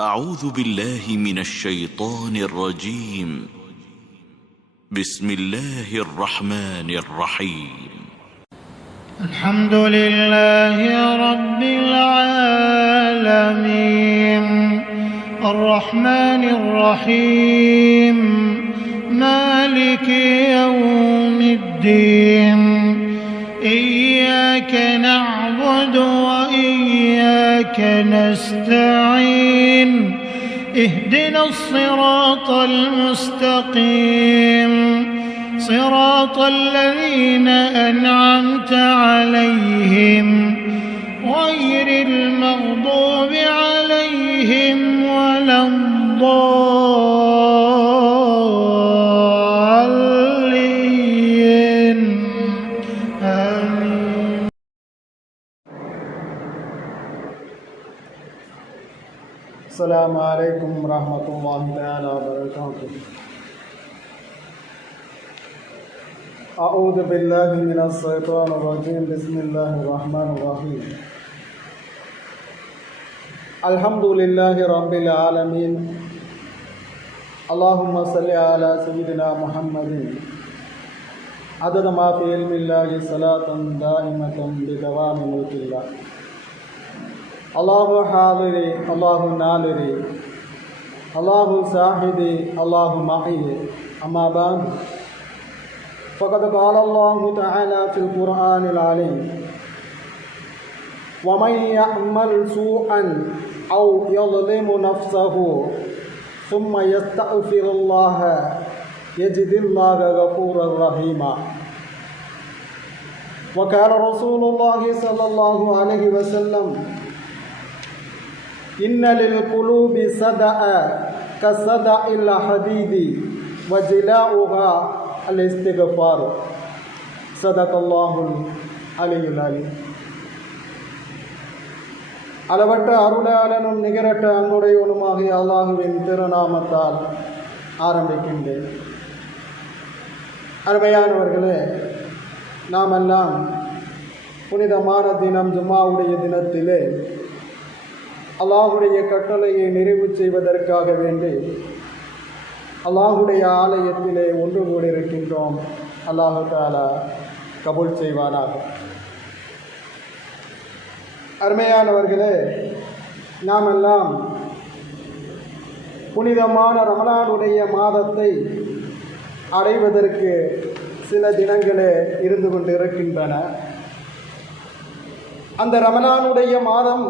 أعوذ بالله من الشيطان الرجيم. بسم الله الرحمن الرحيم. الحمد لله رب العالمين الرحمن الرحيم مالك يوم الدين إياك نعبد وإياك نستعين اهدنا الصراط المستقيم صراط الذين أنعمت عليهم غير المغضوب عليهم ولا الضالين آمين. السلام عليكم ورحمة الله تعالى وبركاته. أعوذ بالله من الشيطان الرجيم. بسم الله الرحمن الرحيم. الحمد لله رب العالمين. اللهم صل على سيدنا محمد عدد ما في علم الله صلاة دائمة بدوام ملك الله. الله حاضري الله ناظري الله شاهدي الله معي. أما بعد فقد قال الله تعالى في القرآن العليم: ومن يعمل سوءا أو يظلم نفسه ثم يستغفر الله يجد الله غفورا رحيما. وقال رسول الله صلى الله عليه وسلم: إن للقلوب صدأ كصدأ الحديد وجلاؤها الاستغفار. صدق الله العلي العليم. அளவற்ற அருளாளனும் நிகரற்ற அன்புடையவனுமாகிய அல்லாஹுவின் திருநாமத்தால் ஆரம்பிக்கின்றேன். அருமையானவர்களே, நாமெல்லாம் புனிதமான தினம் ஜும்மாவுடைய தினத்திலே அல்லாஹுடைய கட்டளையை நிறைவு செய்வதற்காக வேண்டி அல்லாஹுடைய ஆலயத்திலே ஒன்று கூடியிருக்கின்றோம். அல்லாஹு தஆலா கபூல் செய்வானாக. அருமையானவர்களே, நாமெல்லாம் புனிதமான ரமலானுடைய மாதத்தை அடைவதற்கு சில தினங்களே இருந்து கொண்டு இருக்கின்றன. அந்த ரமலானுடைய மாதம்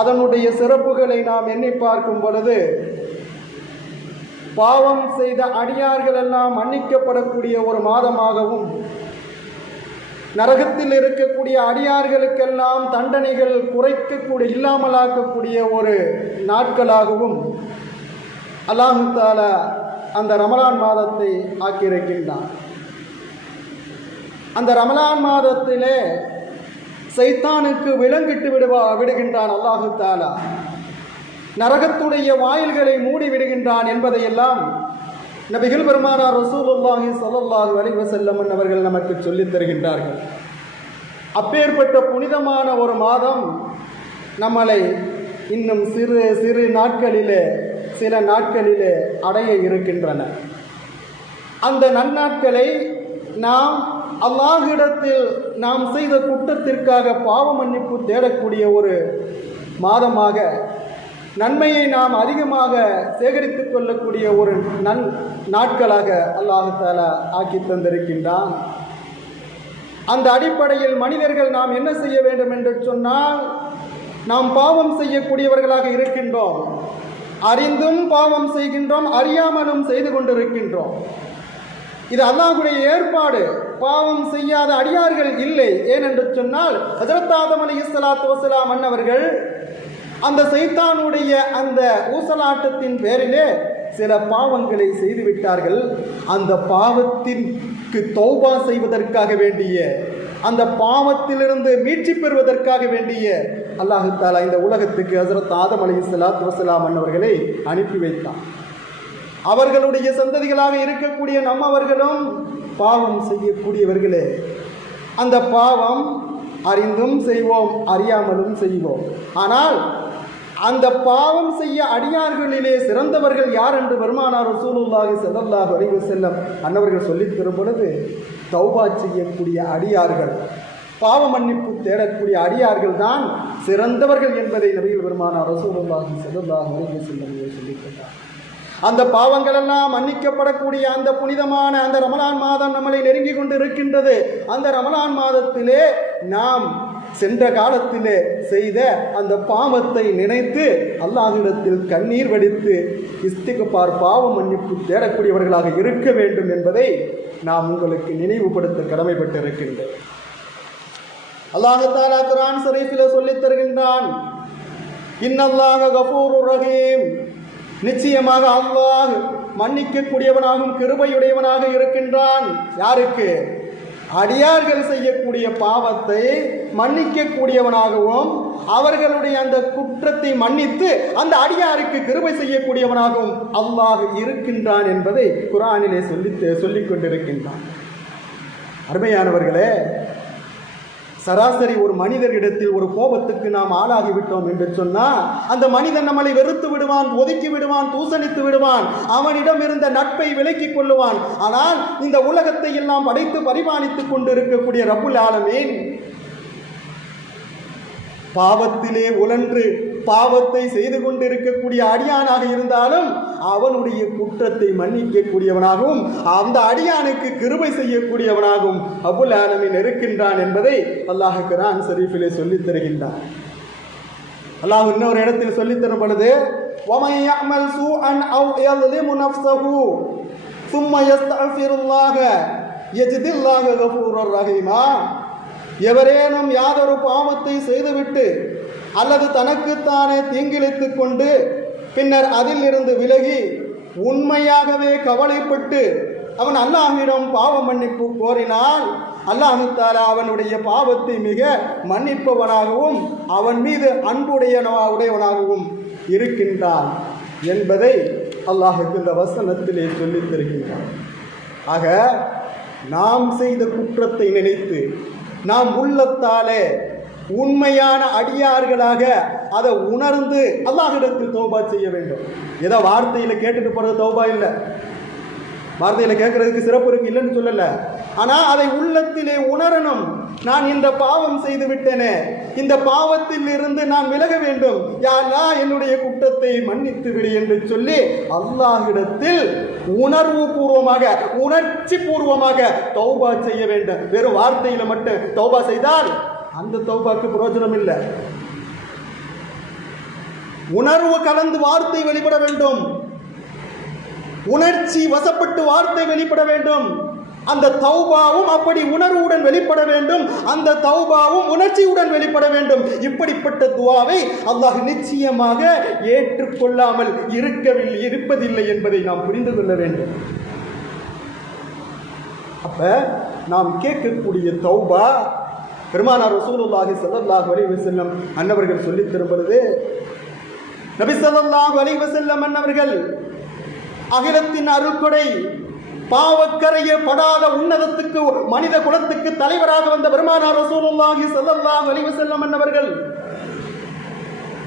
அதனுடைய சிறப்புகளை நாம் எண்ணி பார்க்கும் பொழுது பாவம் செய்த அடியார்கள் எல்லாம் மன்னிக்கப்படக்கூடிய ஒரு மாதமாகவும், நரகத்தில் இருக்கக்கூடிய அடியார்களுக்கெல்லாம் தண்டனைகள் குறைக்கக்கூடிய இல்லாமலாக்கக்கூடிய ஒரு நாட்களாகவும் அல்லாஹ் தஆலா அந்த ரமலான் மாதத்தை ஆக்கியிருக்கின்றான். அந்த ரமலான் மாதத்திலே சைத்தானுக்கு விலங்கிட்டு விடுகின்றான் அல்லாஹ் தஆலா. நரகத்துடைய வாயில்களை மூடி விடுகின்றான் என்பதையெல்லாம் நபிகள் பெருமானார் ரசூலுல்லாஹி ஸல்லல்லாஹு அலைஹி வஸல்லம் அவர்கள் நமக்கு சொல்லித் தருகின்றார்கள். அப்பேற்பட்ட புனிதமான ஒரு மாதம் நம்மளை இன்னும் சிறு நாட்களிலே சில நாட்களிலே அடைய இருக்கின்றன. அந்த நன்னாட்களை நாம் அல்லாஹ்விடத்தில் நாம் செய்த குற்றத்திற்காக பாவ மன்னிப்பு தேடக்கூடிய ஒரு மாதமாக, நன்மையை நாம் அதிகமாக சேகரித்துக் கொள்ளக்கூடிய ஒரு நாட்களாக அல்லாஹ் தஆலா ஆக்கி தந்திருக்கின்றான். அந்த அடிப்படையில் மனிதர்கள் நாம் என்ன செய்ய வேண்டும் என்று சொன்னால், நாம் பாவம் செய்யக்கூடியவர்களாக இருக்கின்றோம். அறிந்தும் பாவம் செய்கின்றோம், அறியாமலும் செய்து கொண்டிருக்கின்றோம். இது அல்லாஹ்வுடைய ஏற்பாடு. பாவம் செய்யாத அடியார்கள் இல்லை. ஏனென்று சொன்னால் ஹஜ்ரத் ஆதம் அலைஹிஸ்ஸலாத்து வஸ்ஸலாம் அன்னவர்கள் அந்த சைத்தானுடைய அந்த ஊசலாட்டத்தின் பேரிலே சில பாவங்களை செய்துவிட்டார்கள். அந்த பாவத்திற்கு தௌபா செய்வதற்காக வேண்டிய, அந்த பாவத்திலிருந்து மீட்சி பெறுவதற்காக வேண்டிய அல்லாஹ் தஆலா இந்த உலகத்துக்கு ஹஜ்ரத் ஆதம் அலைஹிஸ்ஸலாத்து வஸ்ஸலாம் அன்னவர்களை அனுப்பி வைத்தான். அவர்களுடைய சந்ததிகளாக இருக்கக்கூடிய நம்மவர்களும் பாவம் செய்யக்கூடியவர்களே. அந்த பாவம் அறிந்தும் செய்வோம், அறியாமலும் செய்வோம். ஆனால் அந்த பாவம் செய்ய அடியார்களிலே சிறந்தவர்கள் யார் என்று பெருமானார் ரசூலுல்லாஹி ஸல்லல்லாஹு அலைஹி வஸல்லம் அன்னவர்கள் சொல்லித் தரும் பொழுது, தௌபா செய்யக்கூடிய அடியார்கள், பாவ மன்னிப்பு தேடக்கூடிய அடியார்கள் தான் சிறந்தவர்கள் என்பதை நபிகள் பெருமானார் ரசூலுல்லாஹி ஸல்லல்லாஹு அலைஹி வஸல்லம் சொல்லித் தந்தார். அந்த பாவங்கள் எல்லாம் மன்னிக்கப்படக்கூடிய அந்த புனிதமான அந்த ரமலான் மாதம் நம்மளை நெருங்கி கொண்டு இருக்கின்றது. அந்த ரமலான் மாதத்திலே நாம் சென்ற காலத்திலே செய்த அந்த பாவத்தை நினைத்து அல்லாஹ்விடத்தில் கண்ணீர் வடித்து இஸ்திக்பார் பாவ மன்னிப்பு தேடக்கூடியவர்களாக இருக்க வேண்டும் என்பதை நாம் உங்களுக்கு நினைவுபடுத்த கடமைப்பட்டிருக்கின்றோம். அல்லாஹ் தஆலா குர்ஆன் ஷரீஃபிலே சொல்லித் தருகின்றான், இன்னல்லாஹ கஃபூருர் ரஹீம், நிச்சயமாக அல்லாஹ் மன்னிக்கக்கூடியவனாகவும் கிருபையுடையவனாக இருக்கின்றான். யாருக்கு? அடியார்கள் செய்யக்கூடிய பாவத்தை மன்னிக்கக்கூடியவனாகவும் அவர்களுடைய அந்த குற்றத்தை மன்னித்து அந்த அடியாருக்கு கிருபை செய்யக்கூடியவனாகவும் அல்லாஹ் இருக்கின்றான் என்பதை குர்ஆனிலே சொல்லிக் கொண்டிருக்கின்றான். அருமையானவர்களே, சராசரி ஒரு மனிதரிடத்தில் ஒரு கோபத்துக்கு நாம் ஆளாகிவிட்டோம் என்று சொன்னால் அந்த மனிதன் நம்மளை வெறுத்து விடுவான், ஒதுக்கி விடுவான், தூசணித்து விடுவான், அவனிடம் இருந்த நட்பை விலக்கிக் கொள்ளுவான். ஆனால் இந்த உலகத்தை எல்லாம் படைத்து பரிபாலித்துக் கொண்டு இருக்கக்கூடிய ரப்புல் ஆலமீன் பாவத்திலே உழன்று பாவத்தை செய்து கொண்டிருக்கக்கூடிய அடியானாக இருந்தாலும் அவனுடைய குற்றத்தை மன்னிக்கக்கூடியவனாகவும் அந்த அடியானுக்கு கிருபை செய்யக்கூடியவனாகவும் ரப்புல் ஆலமீன் இருக்கின்றான் என்பதை அல்லாஹ் குர்ஆன் ஷரீஃபிலே சொல்லித் தருகின்றான். அல்லாஹ் இன்னொரு இடத்தில் சொல்லித் தரும் பொழுது, وَمَن يَعْمَلْ سُوءًا أَوْ يَظْلِمْ نَفْسَهُ ثُمَّ يَسْتَغْفِرُ اللَّهَ يَجِدِ اللَّهَ غَفُورًا رَحِيمًا, எவரேனும் யாதொரு பாவத்தை செய்துவிட்டு அல்லது தனக்குத்தானே தீங்கிழைத்துக் கொண்டு பின்னர் அதில் இருந்து விலகி உண்மையாகவே கவலைப்பட்டு அவன் அல்லாஹ்விடம் பாவ மன்னிப்பு கோரினால் அல்லாஹ் தஆலா அவனுடைய பாவத்தை மிக மன்னிப்பவனாகவும் அவன் மீது அன்புடையவனாகவும் இருக்கின்றான் என்பதை அல்லாஹ் இந்த வசனத்திலே சொல்லித் தருகின்றான். ஆக நாம் செய்த குற்றத்தை நினைத்து நாம் உள்ளத்தாலே உண்மையான அடியார்களாக அதை உணர்ந்து அல்லாஹ்விடத்தில் தௌபா செய்ய வேண்டும். ஏதோ வார்த்தையில் கேட்டுட்டு போகிறது தௌபா இல்லை, வார்த்தையில் கேட்கறதுக்கு சிறப்பு இருக்கு, இல்லைன்னு சொல்லலை. ஆனால் அதை உள்ளத்திலே உணரணும். நான் இந்த பாவம் செய்து விட்டேனே, இந்த பாவத்தில் இருந்து நான் விலக வேண்டும், யா அல்லாஹ் என்னுடைய குற்றத்தை மன்னித்து விடு என்று சொல்லி அல்லாஹ்விடத்தில் உணர்வு பூர்வமாக உணர்ச்சி பூர்வமாக தௌபா செய்ய வேண்டும். வெறும் வார்த்தையில் மட்டும் தௌபா செய்தால் அந்த தௌபாக்கு பிரயோஜனம் இல்லை. உணர்வு கலந்து வார்த்தை வெளிப்பட வேண்டும், உணர்ச்சி வசப்பட்டு வார்த்தை வெளிப்பட வேண்டும். அந்த தௌபாவும் அப்படி உணர்வுடன் வெளிப்பட வேண்டும், அந்த தௌபாவும் உணர்ச்சியுடன் வெளிப்பட வேண்டும். இப்படிப்பட்ட துஆவை அல்லாஹ் நிச்சயமாக ஏற்றுக்கொள்ளாமல் இருப்பதில்லை என்பதை நாம் புரிந்து கொள்ள வேண்டும். அப்ப நாம் கேட்கக்கூடிய தௌபா பெருமானார் ரசூலுல்லாஹி ஸல்லல்லாஹு அலைஹி வஸல்லம் அன்னவர்கள் சொல்லித் தரும் பொழுது, நபி ஸல்லல்லாஹு அலைஹி வஸல்லம் அன்னவர்கள் அகிலத்தின் அருள்கொடை பாவக்கரையே படாத உன்னதத்துக்கு மனித குலத்துக்கு தலைவராக வந்த பெருமானார் ரசூலுல்லாஹி ஸல்லல்லாஹு அலைஹி வஸல்லம் அன்னவர்கள்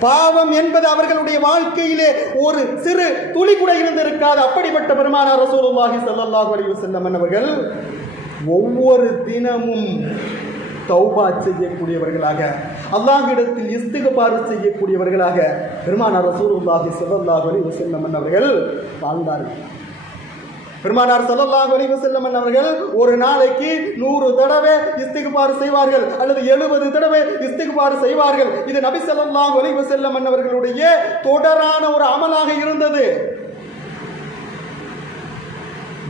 பாவம் என்பது அவர்களுடைய வாழ்க்கையிலே ஒரு சிறு துளி கூட இருந்திருக்காது. அப்படிப்பட்ட பெருமானார் ரசூலுல்லாஹி ஸல்லல்லாஹு அலைஹி வஸல்லம் அன்னவர்கள் ஒவ்வொரு தினமும் தௌபா செய்யக்கூடியவர்களாக, அல்லாஹ்விடத்தில் இஸ்திக்பார் செய்யக்கூடியவர்களாக பெருமானார் ரசூலுல்லாஹி ஸல்லல்லாஹு அலைஹி வஸல்லம் அவர்கள் வாழ்ந்தார்கள். பெருமானார் ஸல்லல்லாஹு அலைஹி வஸல்லம் அவர்கள் ஒரு நாளைக்கு 100 தடவை இஸ்திக்பார் செய்வார்கள் அல்லது 70 தடவை இஸ்திக்பார் செய்வார்கள். இது நபி ஸல்லல்லாஹு அலைஹி வஸல்லம் அவர்களுடைய தொடரான ஒரு அமலாக இருந்தது.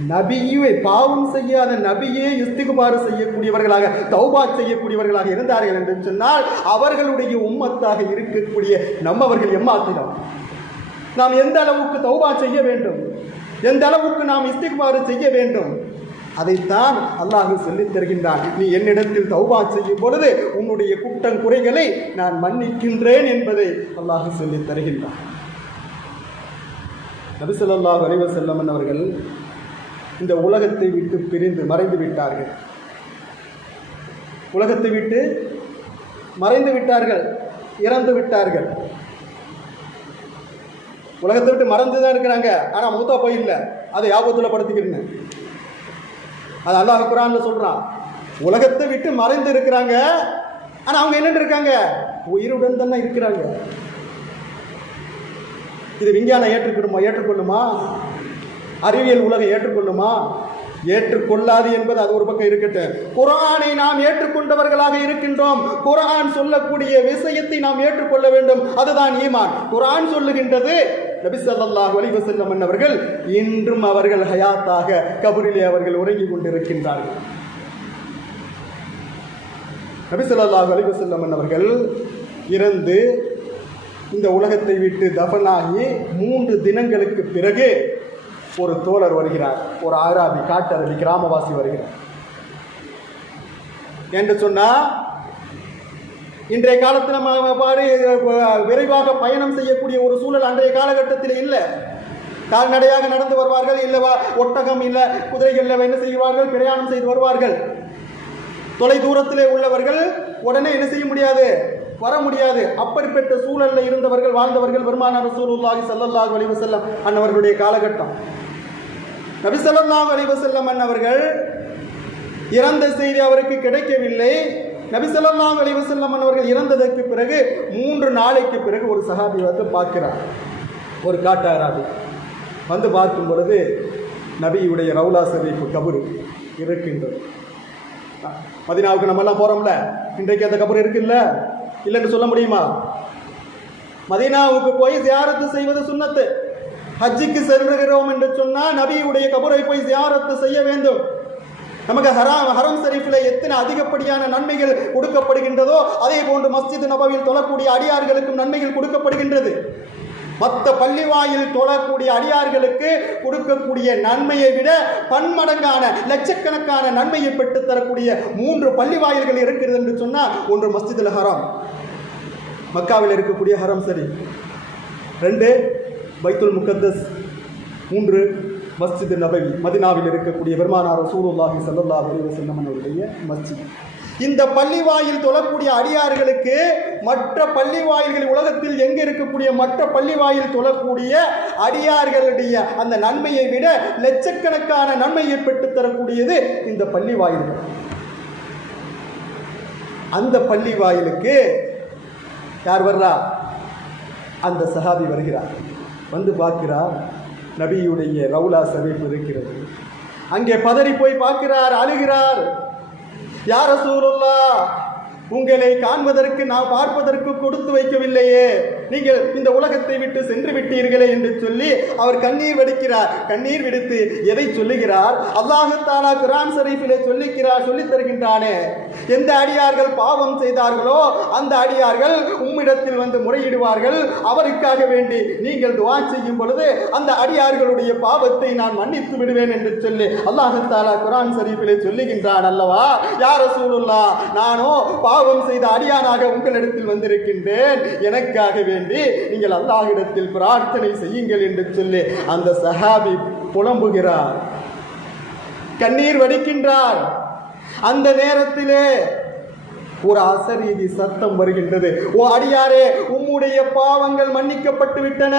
நபியே பாவம் செய்யாத நபியே இஸ்திக்பார் செய்யக்கூடியவர்களாக தௌபா செய்யக்கூடியவர்களாக இருந்தார்கள் என்று சொன்னால் அவர்களுடைய உம்மத்தாக இருக்கக்கூடிய நம்மவர்கள் எம்மாத்திரம் நாம் எந்த அளவுக்கு தௌபா செய்ய வேண்டும், எந்த அளவுக்கு நாம் இஸ்திக்பார் செய்ய வேண்டும், அதைத்தான் அல்லாஹ் சொல்லித் தருகின்றான். நீ என்னிடத்தில் தௌபா செய்யும் பொழுது உன்னுடைய குற்றம் குறைகளை நான் மன்னிக்கின்றேன் என்பதை அல்லாஹ் சொல்லித் தருகின்றான். நபி ஸல்லல்லாஹு அலைஹி வஸல்லம் அவர்கள் இந்த உலகத்தை விட்டு பிரிந்து மறைந்து விட்டார்கள். உலகத்தை விட்டு மறைந்து விட்டார்கள், இறந்து விட்டார்கள். உலகத்தை விட்டு மறந்து தான் இருக்கிறாங்க, ஆனால் மூத்தா போய் இல்லை. அதை ஞாபகத்தில் படுத்திக்கிறேன். அது அல்லாஹ் குர்ஆன்ல சொல்றான். உலகத்தை விட்டு மறைந்து இருக்கிறாங்க, ஆனால் அவங்க என்ன இருக்காங்க? உயிருடன் தானே இருக்கிறாங்க. இது விஞ்ஞானம் ஏற்றுக்கொள்ளுமா? அறிவியல் உலகம் ஏற்றுக்கொள்ளுமா? ஏற்றுக்கொள்ளாது என்பது அது ஒரு பக்கம் இருக்கட்டும். குர்ஆனை நாம் ஏற்றுக்கொண்டவர்களாக இருக்கின்றோம். குர்ஆன் சொல்லக்கூடிய விஷயத்தை நாம் ஏற்றுக்கொள்ள வேண்டும். அதுதான் ஈமான். குர்ஆன் சொல்லுகின்றது, நபி ஸல்லல்லாஹு அலைஹி வஸல்லம் அவர்கள் இன்றும் அவர்கள் ஹயாத்தாக கபரிலே அவர்கள் உறங்கிக் கொண்டிருக்கின்றார்கள். நபி ஸல்லல்லாஹு அலைஹி வஸல்லம் அவர்கள் இறந்து இந்த உலகத்தை விட்டு தஃனாகி 3 தினங்களுக்கு பிறகு ஒரு தோழர் வருகிறார். ஒரு ஆராபி, காட்டரபி, கிராமவாசி வருகிறார். என்று சொன்னா, இன்றைய காலத்தில் நம்ம விரைவாக பயணம் செய்யக்கூடிய ஒரு சூழல் அன்றைய காலகட்டத்தில் இல்லை. கால்நடையாக நடந்து வருவார்கள், இல்லை ஒட்டகம், இல்லை குதிரைகள் என்ன செய்வார்கள்? பிரயாணம் செய்து வருவார்கள். தொலை தூரத்திலே உள்ளவர்கள் உடனே என்ன செய்ய முடியாது? வர முடியாது. அப்படிப்பட்ட சூழலில் இருந்தவர்கள், வாழ்ந்தவர்கள் பெருமானார் ரசூலுல்லாஹி ஸல்லல்லாஹு அலைஹி வஸல்லம் அன்னவர்களுடைய காலகட்டம். நபி ஸல்லல்லாஹு அலைஹி வஸல்லம் அன்னவர்கள் இறந்த செய்தி அவருக்கு கிடைக்கவில்லை. நபி ஸல்லல்லாஹு அலைஹி வஸல்லம் அன்னவர்கள் இறந்ததற்கு பிறகு 3 நாளைக்கு பிறகு ஒரு சஹாபி வந்து பார்க்கிறார். ஒரு காட்டாராபி வந்து பார்க்கும் பொழுது நபியுடைய ரவுலா ஷரீஃப் கபர் இருக்கின்றது. மதீனாவுக்கு நம்ம எல்லாம் போறோம்ல, இன்றைக்கு அந்த கபர் இருக்குல்ல, இல்லைன்னு சொல்ல முடியுமா? மதீனாவுக்கு போய் ஜியாரத்து செய்வது சுன்னத்து. ஹஜ்ஜுக்கு செல்கிறோம் என்று சொன்னால் நபியுடைய கபரை போய் ஜியாரத்து செய்ய வேண்டும். நமக்கு ஹரம் ஷரீஃபில் எத்தனை அதிகப்படியான நன்மைகள் கொடுக்கப்படுகின்றதோ அதே போன்று மஸ்ஜித் நபவியில் தொழக்கூடிய அடியார்களுக்கும் நன்மைகள் கொடுக்கப்படுகின்றது. மற்ற பள்ளிவாயில் தொழக்கூடிய அடியார்களுக்கு கொடுக்கக்கூடிய நன்மையை விட பன்மடங்கான லட்சக்கணக்கான நன்மையை பெற்றுத் தரக்கூடிய 3 பள்ளிவாயில்கள் இருக்கிறது என்று சொன்னால், ஒன்று மஸ்ஜிதுல் ஹராம், மக்காவில் இருக்கக்கூடிய ஹரம் ஷரீஃப், 2 பைத்துல் முகத்தஸ், 3 மஸ்ஜித் நபவி, மதீனாவில் இருக்கக்கூடிய பெருமானார் ரசூலுல்லாஹி ஸல்லல்லாஹு அலைஹி வஸல்லம் அவர்களுடைய மஸ்ஜித். இந்த பள்ளிவாயில் தொழக்கூடிய அடியார்களுக்கு மற்ற பள்ளிவாயில்கள், உலகத்தில் எங்கே இருக்கக்கூடிய மற்ற பள்ளிவாயில் தொழக்கூடிய அடியார்களுடைய அந்த நன்மையை விட லட்சக்கணக்கான நன்மையை பெற்றுத் தரக்கூடியது இந்த பள்ளிவாயில்கள். அந்த பள்ளிவாயிலுக்கு யார் வர்றா? அந்த சஹாபி வருகிறார். வந்து பார்க்கிறார், நபியுடைய ரவுலா ஷரீஃப் இருக்கிறது. அங்கே பதறி போய் பார்க்கிறார், அழுகிறார். யா ரசூலுல்லாஹ், உங்களை காண்பதற்கு நான் பார்ப்பதற்கு கொடுத்து வைக்கவில்லையே, நீங்கள் இந்த உலகத்தை விட்டு சென்று விட்டீர்களே என்று சொல்லி அவர் கண்ணீர் வடிக்கிறார். கண்ணீர் விடுத்து எதை சொல்லுகிறார்? அல்லாஹ் தஆலா குர்ஆன் ஷரீஃபிலே சொல்லித் தருகின்றானே, எந்த அடியார்கள் பாவம் செய்தார்களோ அந்த அடியார்கள் உம்மிடத்தில் வந்து முறையிடுவார்கள். அவருக்காக வேண்டி நீங்கள் துஆ செய்யும் பொழுது அந்த அடியார்களுடைய பாவத்தை நான் மன்னித்து விடுவேன் என்று சொல்லி அல்லாஹ் தஆலா குர்ஆன் ஷரீஃபிலே சொல்லுகின்றான் அல்லவா? யா ரசூலுல்லாஹ், நானோ பாவம் செய்த அடியானாக உங்களிடத்தில் வந்திருக்கின்றேன், எனக்காக வேண்டி நீங்கள் அல்லாஹ்விடத்தில் பிரார்த்தனை செய்யுங்கள் என்று சொல்லி அந்த சஹாபி புலம்புகிறார், கண்ணீர் வடிக்கின்றார். அந்த நேரத்திலே ஒரு அசரீதி சத்தம் வருகின்றது. ஓ அடியாரே, உம்முடைய பாவங்கள் மன்னிக்கப்பட்டு விட்டன.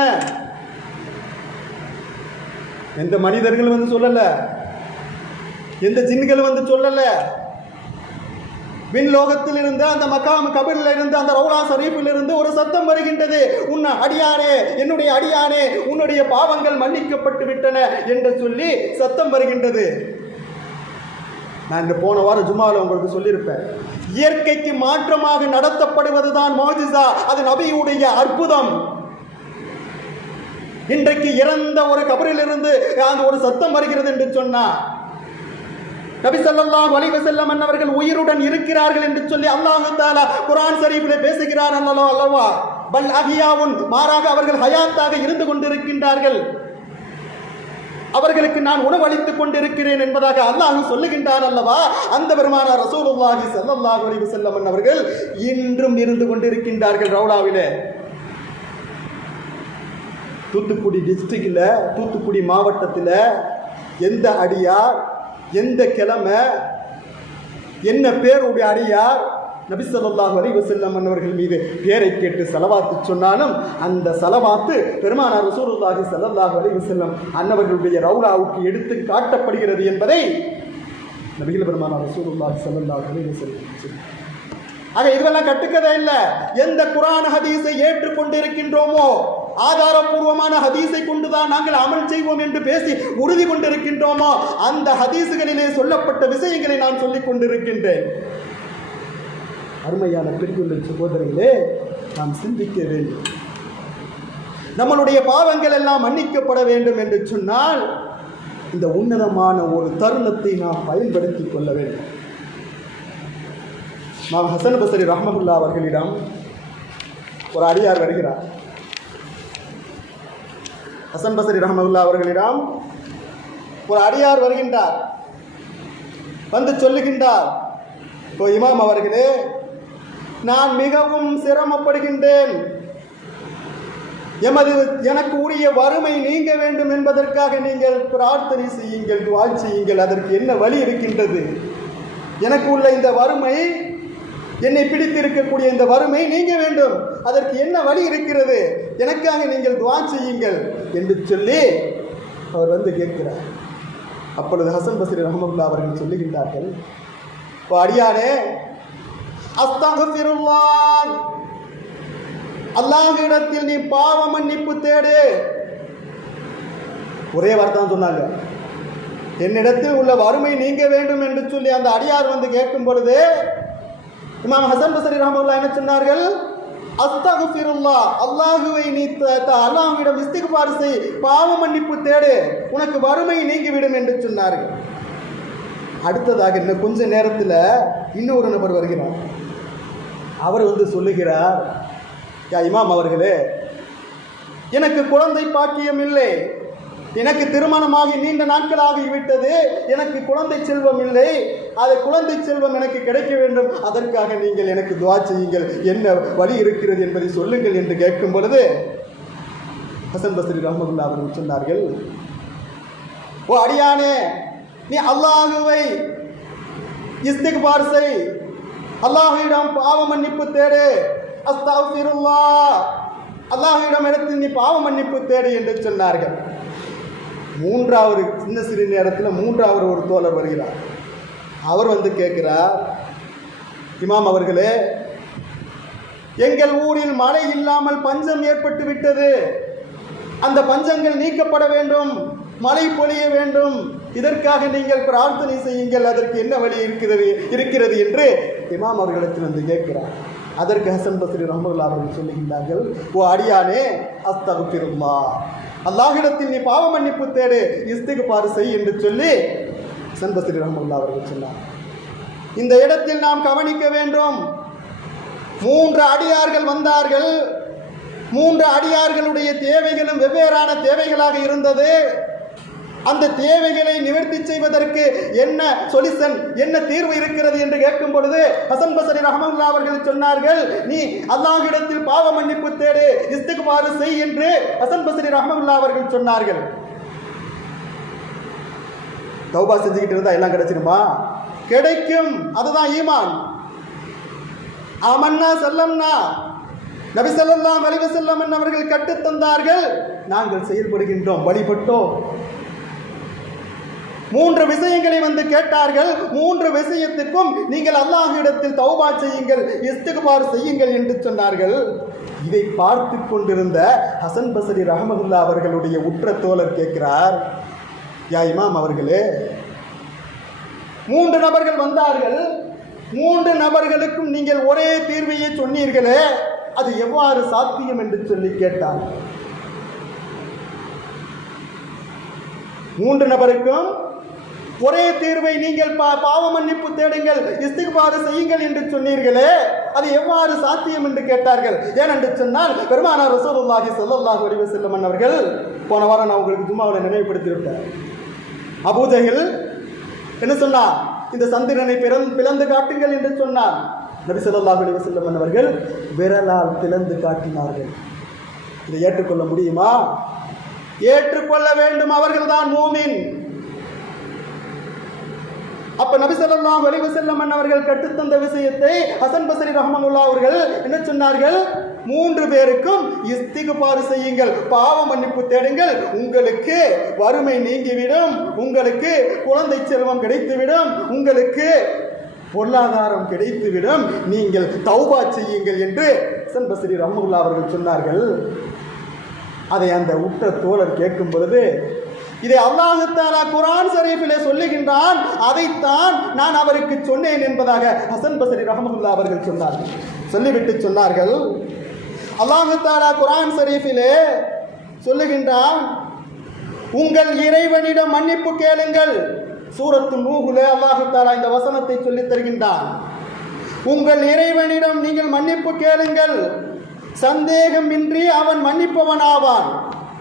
எந்த மனிதர்கள் வந்து சொல்லல, எந்த ஜின்கள் வந்து சொல்லல. விண்லோகத்தில் இருந்து, அந்த மகாம் கபரில் இருந்து, அந்த ரவுலா ஷரீஃபில் இருந்து ஒரு சத்தம் வருகின்றது. உன்ன அடியானே, என்னுடைய அடியானே, உன்னுடைய பாவங்கள் மன்னிக்கப்பட்டு விட்டன என்று சொல்லி சத்தம் வருகின்றது. நான் இந்த போன வாரம் ஜும்மாவில் உங்களுக்கு சொல்லியிருப்பேன், இயற்கைக்கு மாற்றமாக நடத்தப்படுவதுதான் மோஜிசா, அது நபியுடைய அற்புதம். இன்றைக்கு இறந்த ஒரு கபரிலிருந்து அந்த ஒரு சத்தம் வருகிறது என்று சொன்னா, நபி ஸல்லல்லாஹு அலைஹி வஸல்லம் அவர்கள் உயிருடன் இருக்கிறார்கள் என்று சொல்லி அல்லாஹ் தஆலா குர்ஆன் ஷரீஃபிலே பேசுகிறார் அல்லவா? பல் அஹியாவுன், மாறாக அவர்கள் ஹயாத்தாக இருந்து கொண்டிருக்கின்றார்கள், அவர்களுக்கு நான் உணவளித்துக் கொண்டிருக்கிறேன் என்பதாக அல்லாஹ் சொல்லுகின்றான் அல்லவா? அந்த பெருமானார் ரசூலுல்லாஹி ஸல்லல்லாஹு அலைஹி வஸல்லம் அவர்கள் இன்றும் இருந்து கொண்டிருக்கின்றார்கள் ரவுலாவிலே. தூத்துக்குடி டிஸ்ட்ரிக்ட்ல, தூத்துக்குடி மாவட்டத்தில் எந்த அடியார், எந்த கிழமை, என்ன பேருடைய அடியார் நபி ஸல்லல்லாஹு அலைஹி வஸல்லம் அவர்கள் மீது பேரை கேட்டு ஸலவாத்து சொன்னாலும் அந்த ஸலவாத்து பெருமானார் ரசூலுல்லாஹி ஸல்லல்லாஹு அலைஹி வஸல்லம் அன்னவர்களுடைய ரவுலாவுக்கு எடுத்து காட்டப்படுகிறது என்பதை நபிகள் பெருமானார் ரசூலுல்லாஹி ஸல்லல்லாஹு அலைஹி வஸல்லம். ஆக இதெல்லாம் கட்டுக்கதை இல்லை. எந்த குர்ஆன் ஹதீஸை ஏற்றுக்கொண்டிருக்கின்றோமோ, ஆதாரபூர்வமான ஹதீஸை கொண்டுதான் நாங்கள் அமல் செய்வோம் என்று பேசி உறுதி கொண்டிருக்கின்றோமோ, அந்த ஹதீஸுகளிலே சொல்லப்பட்ட விஷயங்களை நான் சொல்லிக் கொண்டிருக்கின்றேன். அருமையான பெரியவர்களே, சகோதரர்களே, நாம் சிந்திக்க வேண்டும். நம்மளுடைய பாவங்கள் எல்லாம் மன்னிக்கப்பட வேண்டும் என்று சொன்னால் இந்த உன்னதமான ஒரு தருணத்தை நாம் பயன்படுத்திக் கொள்ள வேண்டும். நாம் ஹசன் பஸ்ரி ரஹ்மத்துல்லாஹி அவர்களிடம் ஒரு அடியார் வருகிறார். ஹசன் பஸ்ரி ரஹ்மத்துல்லாஹி அவர்களிடம் ஒரு அடியார் வருகின்றார். வந்து சொல்லுகின்றார், ஓ இமாம் அவர்களே, நான் மிகவும் சிரமப்படுகின்றேன். எனக்கு உரிய வறுமை நீங்க வேண்டும் என்பதற்காக நீங்கள் பிரார்த்தனை செய்யுங்கள், துஆ செய்யுங்கள். அதற்கு என்ன வழி இருக்கின்றது? எனக்கு உள்ள இந்த வறுமை, என்னை பிடித்திருக்கக்கூடிய இந்த வறுமை நீங்க வேண்டும். அதற்கு என்ன வழி இருக்கிறது? எனக்காக நீங்கள் துஆ செய்யுங்கள் என்று சொல்லி அவர் வந்து கேட்கிறார். அப்பொழுது ஹசன் பஸ்ரி ரஹ்மத்துல்லாஹி அவர்கள் சொல்லுகின்றார்கள், அடியானே, அஸ்தக்ஃபிருல்லாஹ், அல்லாஹ்விடத்தில் நீ பாவ மன்னிப்பு தேடு. ஒரே வார்த்தை தான் சொன்னாங்க. என்னிடத்தில் உள்ள வறுமை நீங்க வேண்டும் என்று சொல்லி அந்த அடியார் வந்து கேட்கும் பொழுது இமாம் ஹசன் பஸ்ரி ரஹ்மத்துல்லாஹி என்ன சொன்னார்கள்? அஸ்தக்ஃபிருல்லாஹ், அல்லாஹ்வை நீ அல்லாஹ்விடம் இஸ்திக்பார் செய், பாவ மன்னிப்பு தேடு, உனக்கு வறுமை நீங்கிவிடும் என்று சொன்னார்கள். அடுத்ததாக இன்னும் கொஞ்ச நேரத்தில் இன்னொரு நபர் வருகிறார். அவர் வந்து சொல்லுகிறார், யா இமாம் அவர்களே, எனக்கு குழந்தை பாக்கியம் இல்லை, எனக்கு திருமணமாகி நீண்ட நாட்கள் ஆகிவிட்டது, எனக்கு குழந்தை செல்வம் இல்லை, அது குழந்தை செல்வம் எனக்கு கிடைக்க வேண்டும், அதற்காக நீங்கள் எனக்கு துஆ செய்யுங்கள், என்ன வழி இருக்கிறது என்பதை சொல்லுங்கள் என்று கேட்கும் பொழுது ஹசன் பஸ்ரி ரஹ்மத்துல்லாஹி அவர்கள் சொன்னார்கள், ஓ அடியானே, நீ அல்லாஹ்வை இஸ்திக்பார் செய், அல்லாஹ்விடம் பாவ மன்னிப்பு தேடு, அஸ்தக்ஃபிருல்லாஹ், அல்லாஹ்விடம் இடத்தில் நீ பாவ மன்னிப்பு தேடு என்று சொன்னார்கள். மூன்றாவது சின்ன சிறு நேரத்தில் மூன்றாவது ஒரு தோழர் வருகிறார். அவர் வந்து கேட்கிறார், இமாம் அவர்களே, எங்கள் ஊரில் மழை இல்லாமல் பஞ்சம் ஏற்பட்டு விட்டது, அந்த பஞ்சங்கள் நீக்கப்பட வேண்டும், மழை பொழிய வேண்டும், இதற்காக நீங்கள் பிரார்த்தனை செய்யுங்கள், அதற்கு என்ன வழி இருக்கிறது என்று இமாம் அவர்களிடத்தில் வந்து கேட்கிறார். அதற்கு ஹசன் பஸ்ரி ரஹ்மத்துல்லாஹி அவர்கள் சொல்லுகின்றார்கள், ஓ அடியானே, அஸ்தக்ஃபிருல்லாஹ், அல்லாஹ்விடத்தில் நீ பாவ மன்னிப்பு தேடு, இஸ்திக்பார் செய் என்று சொல்லி ஹசன் பஸ்ரி ரஹ்மத்துல்லாஹி அவர்கள் சொன்னார். இந்த இடத்தில் நாம் கவனிக்க வேண்டும். 3 அடியார்கள் வந்தார்கள். 3 அடியார்களுடைய தேவைகளும் வெவ்வேறான தேவைகளாக இருந்தது. அந்த தேவைகளை நிவர்த்தி செய்வதற்கு என்ன சொல்யூஷன், என்ன தீர்வு இருக்கிறது என்று கேட்கும் பொழுது ஹசன் பஸ்ரி ரஹ்மத்துல்லாஹி அவர்கள் சொன்னார்கள், நீ அல்லாஹ்விடத்தில் பாவ மன்னிப்பு தேடு, இஸ்திக்பார் செய் என்று ஹசன் பஸ்ரி ரஹ்மத்துல்லாஹி அவர்கள் சொன்னார்கள். தௌபா செஞ்சுக்கிட்டு இருந்தா எல்லாம் கிடைச்சிருமா? கிடைக்கும். அதுதான் ஈமான். ஆமன்னா சல்லம்னா, நபி ஸல்லல்லாஹு அலைஹி வஸல்லம் அவர்கள் கற்றுத் தந்தார்கள், நாங்கள் செயல்படுகின்றோம், வழிபட்டோம். 3 விஷயங்களை வந்து கேட்டார்கள். 3 விஷயத்துக்கும் நீங்கள் அல்லாஹ்விடத்தில் தௌபா செய்யுங்கள், இஸ்திக்பார் செய்யுங்கள் என்று சொன்னார்கள். இதை பார்த்து கொண்டிருந்த ஹசன் பஸ்ரி ரஹ்மத்துல்லாஹி அவர்களுடைய உற்ற தோழர் கேட்கிறார், யா இமாம் அவர்களே, 3 நபர்கள் வந்தார்கள், 3 நபர்களுக்கும் நீங்கள் ஒரே தீர்வையை சொன்னீர்களே, அது எவ்வாறு சாத்தியம் என்று சொல்லி கேட்டார். 3 நபருக்கும் ஒரே தீர்வை, நீங்கள் பாவ மன்னிப்பு தேடுங்கள், இஸ்திக்பார் செய்யுங்கள் என்று சொன்னீர்களே, அது எவ்வாறு சாத்தியம் என்று கேட்டார்கள். ஏனென்று சொன்னால் பெருமானார் ரசூலுல்லாஹி ஸல்லல்லாஹு அலைஹி வஸல்லம் அவர்கள் போன வாரம் நான் உங்களுக்கு ஜும்மாவில் நினைவுபடுத்தி விட்டேன். அபூ ஜஹல் என்ன சொன்னார்? இந்த சந்திரனை பிளந்து காட்டுங்கள் என்று சொன்னார். நபி ஸல்லல்லாஹு அலைஹி வஸல்லம் அவர்கள் விரலால் பிளந்து காட்டினார்கள். இதை ஏற்றுக்கொள்ள முடியுமா? ஏற்றுக்கொள்ள வேண்டும். அவர்கள்தான் மூமின். அப்ப நபி ஸல்லல்லாஹு அலைஹி வஸல்லம் அவர்கள் கற்றுத்தந்த விஷயத்தை ஹசன் பஸ்ரி ரஹ்மத்துல்லாஹி அவர்கள் என்ன சொன்னார்கள்? 3 பேருக்கும் இஸ்திக்பார் செய்யுங்கள், பாவ மன்னிப்பு தேடுங்கள், உங்களுக்கு வறுமை நீங்கிவிடும், உங்களுக்கு குழந்தை செல்வம் கிடைத்துவிடும், உங்களுக்கு பொருளாதாரம் கிடைத்துவிடும், நீங்கள் தௌபா செய்யுங்கள் என்று ஹசன் பஸ்ரி ரஹ்மத்துல்லாஹி அவர்கள் சொன்னார்கள். அதை அந்த உற்ற தோழர் கேட்கும் பொழுது, இதை அல்லாஹ் தஆலா குர்ஆன் ஷரீஃபிலே சொல்லுகின்றான், அதைத்தான் நான் அவருக்கு சொன்னேன் என்பதாக ஹசன் பஸ்ரி ரஹ்மத்துல்லாஹி அவர்கள் சொன்னார்கள். சொல்லிவிட்டு சொன்னார்கள், அல்லாஹ் தஆலா குர்ஆன் ஷரீஃபிலே சொல்லுகின்றான், உங்கள் இறைவனிடம் மன்னிப்பு கேளுங்கள். சூரத்து நூஹ்ல அல்லாஹ் தஆலா இந்த வசனத்தை சொல்லித் தருகின்றான். உங்கள் இறைவனிடம் நீங்கள் மன்னிப்பு கேளுங்கள், சந்தேகமின்றி அவன் மன்னிப்பவனாவான்,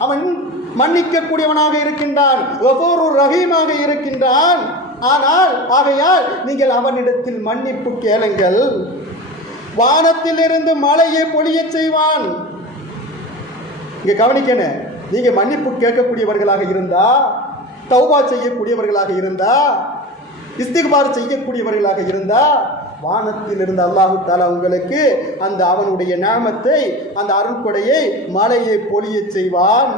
அவன் மன்னிக்கக்கூடியவனாக இருக்கின்றான், கஃபூருர் ரஹீமாக இருக்கின்றான். ஆனால் ஆகையால் நீங்கள் அவனிடத்தில் மன்னிப்பு கேளுங்கள், வானத்திலிருந்து மழையை பொழிய செய்வான். இங்க கவனிக்கணும், நீங்க மன்னிப்பு கேட்கக்கூடியவர்களாக இருந்தா, தௌபா செய்யக்கூடியவர்களாக இருந்தா, இஸ்திக்பார் செய்யக்கூடியவர்களாக இருந்தா, வானத்திலிருந்து அல்லாஹு தஆலா உங்களுக்கு அந்த அவனுடைய நிஅமத்தை, அந்த அருள்கொடையை, மழையை பொழிய செய்வான்,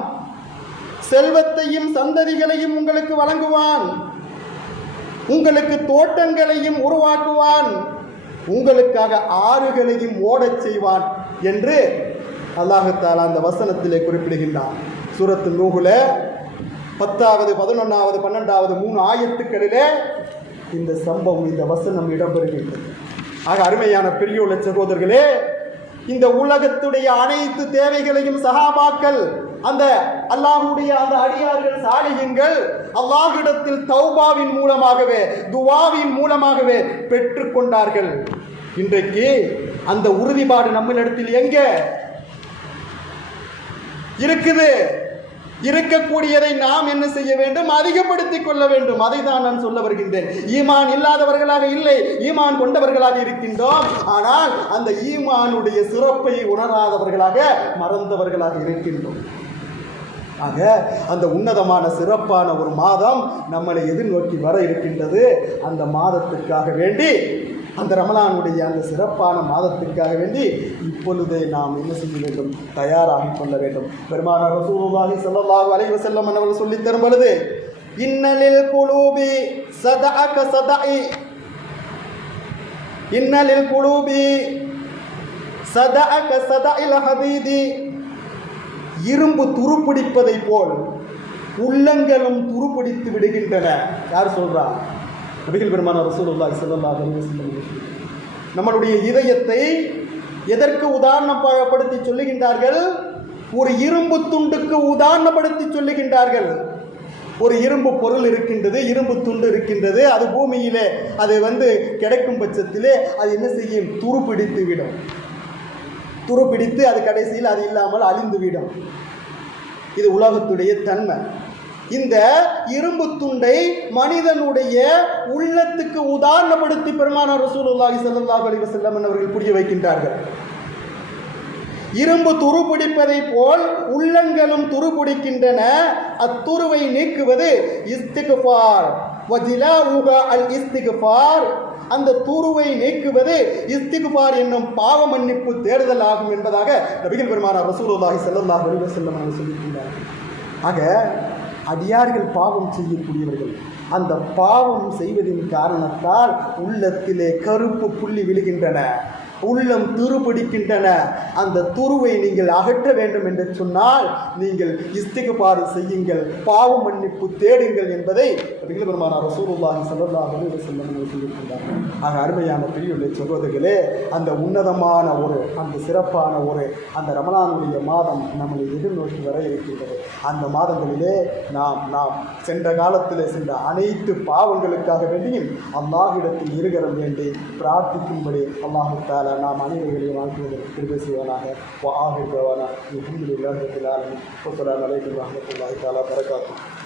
செல்வத்தையும் சந்ததிகளையும் உங்களுக்கு வழங்குவான், உங்களுக்கு தோட்டங்களையும் உருவாக்குவான், உங்களுக்காக ஆறுகளையும் ஓடச் செய்வான் என்று அல்லாஹ் தஆலா அந்த வசனத்திலே குறிப்பிடுகின்றான். சூரத்து நூஹ்ல 10வது 11வது 12வது 3 ஆயத்துக்களிலே இந்த சம்பவம், இந்த வசனம் இடம்பெறுகின்றது. ஆக அருமையான பெரியோர் சகோதரர்களே, இந்த உலகத்துடைய அனைத்து தேவைகளையும் சஹாபாக்கள், அந்த அல்லாஹ்வுடைய அந்த அடியார்கள், சாலிஹீன்கள் அல்லாஹ்விடத்தில் தௌபாவின் மூலமாகவே, துஆவின் மூலமாகவே பெற்றுக்கொண்டார்கள். இன்றைக்கு அந்த உறுதிப்பாடு நம்மளிடத்தில் எங்க இருக்குது? இருக்கக்கூடியதை நாம் என்ன செய்ய வேண்டும்? அதிகப்படுத்திக் கொள்ள வேண்டும். அதை தான் நான் சொல்ல வருகின்றேன். ஈமான் இல்லாதவர்களாக இல்லை, ஈமான் கொண்டவர்களாக இருக்கின்றோம். ஆனால் அந்த ஈமானுடைய சிறப்பை உணராதவர்களாக, மறந்தவர்களாக இருக்கின்றோம். ஆக அந்த உன்னதமான சிறப்பான ஒரு மாதம் நம்மளை எதிர்நோக்கி வர இருக்கின்றது. அந்த மாதத்துக்காக வேண்டி, அந்த ரமலானுடைய அந்த சிறப்பான மாதத்திற்காக வேண்டி இப்பொழுதே நாம் என்ன செய்ய வேண்டும்? தயாராகி கொள்ள வேண்டும். பெருமானார் ரசூலுல்லாஹி ஸல்லல்லாஹு அலைஹி வஸல்லம் அவர்கள் சொல்லித் தரும் பொழுது, இன்னலில் குலூபி சதஅக சதஇ, இன்னலில் குலூபி சதஅக சதஇல் ஹதீதி, இரும்பு துருப்பிடிப்பதை போல் உள்ளங்களும் துருப்பிடித்து விடுகின்றன. யார் சொல்றா? நபிகள் பெருமானார் ரசூலுல்லாஹி ஸல்லல்லாஹு அலைஹி வஸல்லம் நம்மளுடைய இதயத்தை எதற்கு உதாரணப்படுத்தி சொல்லுகின்றார்கள்? ஒரு இரும்பு துண்டுக்கு உதாரணப்படுத்தி சொல்லுகின்றார்கள். ஒரு இரும்பு பொருள் இருக்கின்றது, இரும்பு துண்டு இருக்கின்றது, அது பூமியிலே அது கிடைக்கும் பட்சத்திலே அது என்ன செய்யும்? துருப்பிடித்து விடும். துருப்பிடித்து அது கடைசியில் அது இல்லாமல் அழிந்துவிடும். இது உலகத்துடைய தன்மை. இந்த இரும்பு துண்டை மனிதனுடைய உள்ளத்துக்கு உதாரணப்படுத்தி பெருமானார் ரசூலுல்லாஹி ஸல்லல்லாஹு அலைஹி வஸல்லம் அவர்கள் புரிய வைக்கின்றார்கள். இரும்பு துருப்பிடிப்பதை போல் உள்ளங்களும் துருப்பிடிக்கின்றன. அத்துருவை நீக்குவது இஸ்திக்ஃபார். வஜிலாஉஹா அல் இஸ்திக்ஃபார். அந்த துருவை நீக்குவது இஸ்திக்ஃபார் என்னும் பாவ மன்னிப்பு தேடுதல் ஆகும் என்பதாக நபிகள் பெருமானார் ரசூலுல்லாஹி ஸல்லல்லாஹு அலைஹி வஸல்லம் அவர்கள் சொல்லியிருக்கிறார்கள். ஆக அடியார்கள் பாவம் செய்யக்கூடியவர்கள், அந்த பாவம் செய்வதின் காரணத்தால் உள்ளத்திலே கருப்பு புள்ளி விழுகின்றன, உள்ளம் துருப்பிடிக்கின்றன. அந்த துருவை நீங்கள் அகற்ற வேண்டும் என்று சொன்னால் நீங்கள் இஸ்திக்பார் செய்யுங்கள், பாவ மன்னிப்பு தேடுங்கள் என்பதை நபிகள் பெருமானார் ரசூலுல்லாஹி ஸல்லல்லாஹு அலைஹி வஸல்லம் சொல்லியிருக்கிறார்கள். ஆக அருமையான பெரியவர்களே சகோதரர்களே, அந்த உன்னதமான அந்த சிறப்பான அந்த ரமலானுடைய மாதம் நம்மளை எதிர்நோக்கி வர இருக்கின்றது. அந்த மாதங்களிலே நாம் சென்ற காலத்தில் சென்ற அனைத்து பாவங்களுக்காக வேண்டியும் அல்லாஹ்விடத்தில் இருகரம் வேண்டி பிரார்த்திக்கும்படி அல்லாஹ் தஆலா நாம் அனைவர்களையும் வாழ்க்கையில் கிருபை செய்வானாக. வஆஹிரு தஅவானா அல்ஹம்துலில்லாஹி ரப்பில் ஆலமீன். வஸ்ஸலாமு அலைக்கும் வரஹ்மத்துல்லாஹி தஆலா வபரகாத்துஹு.